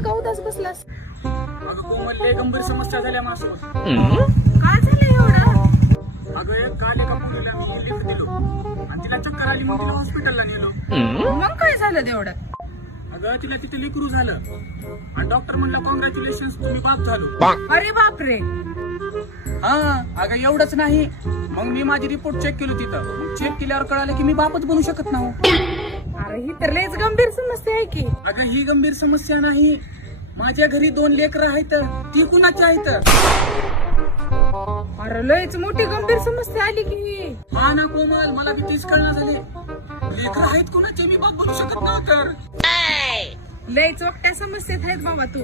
झालं का उदास बसलास? अगं कोमल, लय गंभीर समस्या झाल्या माझ्यासोबत. काय झालं एवढं? अगं काल एका मुलीला मी लिफ्ट दिलो आणि तिला चक्कर आली, मग तिला हॉस्पिटलला नेलो. मग काय झालं तेवढं? अगं तिला तिथे लेकरू झालं आणि डॉक्टर म्हणला कॉंग्रॅच्युलेशन, तुम्ही बाप झालो. अरे बापरे. हा अगं एवढंच नाही, मग मी माझी रिपोर्ट चेक केली तिथं. मग चेक केल्यावर कळालं की मी बापच बनू शकत नाही. अरे ही तर लयच गंभीर समस्या आहे की. अगं ही गंभीर समस्या नाही, माझ्या घरी 2 लेकरं आहेत, ती कुणाची आहेत? अरे लयच मोठी गंभीर समस्या आली की ही. हा ना कोमल, मला बी तेच कळणार झाले. लेकरं आहेत कुणाचे, मी बाप बनू शकत नव्हतं. लयच वाकट्या समस्येत आहेत बाबा तू.